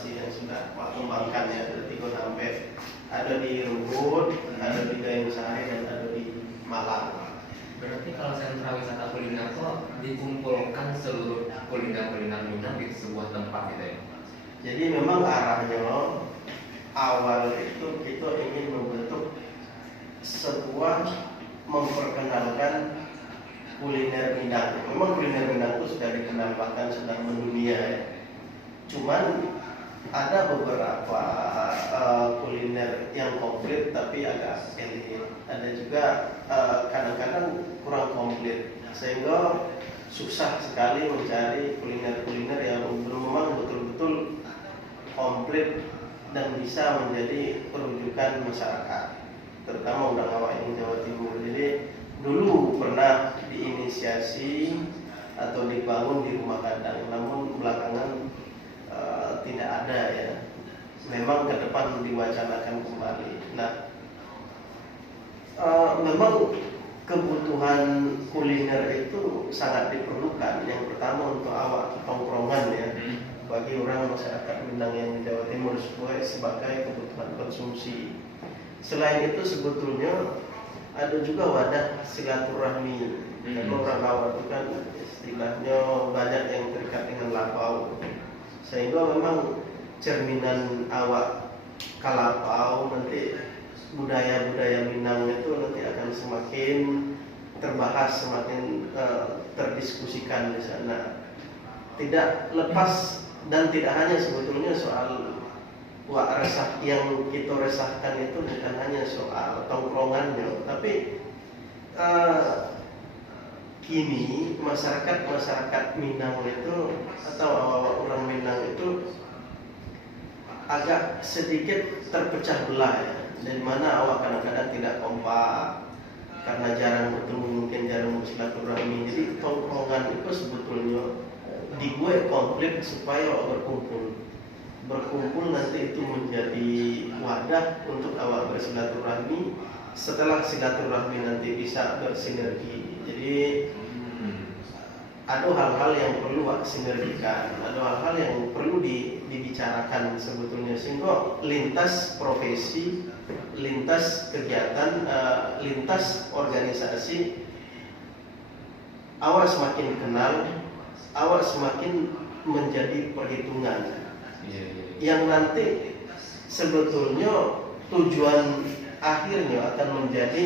sih yang sudah Wak kembangkan ya, ada 3 sampai ada di Rungkut, ada di Gayung Sari, dan ada di Malang. Berarti kalau sentra wisata kuliner itu dikumpulkan seluruh kuliner-kuliner Minang di sebuah tempat gitu ya? Jadi memang arahnya awal itu kita ingin membentuk sebuah memperkenalkan kuliner Minang. Memang kuliner Minang itu sudah dikenal bahkan sudah mendunia ya. Cuman ada beberapa kuliner yang komplit tapi agak elit. Ada juga kadang-kadang kurang komplit, sehingga susah sekali mencari kuliner-kuliner yang memang betul-betul komplit dan bisa menjadi rujukan masyarakat, terutama udang awak yang Jawa Timur. Jadi dulu pernah diinisiasi atau dibangun di Rumah Kadang, namun belakangan tidak ada ya. Memang ke depan diwacanakan kembali. Nah, memang kebutuhan kuliner itu sangat diperlukan. Yang pertama untuk awak tongkrongan ya, bagi orang masyarakat Minang yang di Jawa Timur sebagai kebutuhan konsumsi. Selain itu sebetulnya ada juga wadah silaturahmi. Kalau orang awak itu kan istilahnya banyak yang terikat dengan lapau, sehingga memang cerminan awak kalapau nanti budaya-budaya Minang itu nanti akan semakin terbahas, semakin terdiskusikan di sana. Tidak lepas dan tidak hanya sebetulnya soal wak resah yang kita resahkan itu bukan hanya soal tongkrongannya, tapi kini masyarakat Minang itu atau orang Minang itu agak sedikit terpecah belah ya, dari mana awak kadang-kadang tidak kompak karena jarang bertemu, mungkin jarang bersilaturahmi. Jadi tongkrongan itu sebetulnya dibuat konflik supaya awak berkumpul nanti itu menjadi wadah untuk awak bersilaturahmi. Setelah silaturahmi nanti bisa bersinergi. Jadi ada hal-hal yang perlu sinergikan, ada hal-hal yang perlu dibicarakan sebetulnya, sehingga lintas profesi, lintas kegiatan, lintas organisasi, awak semakin kenal, awak semakin menjadi perhitungan yang nanti sebetulnya tujuan akhirnya akan menjadi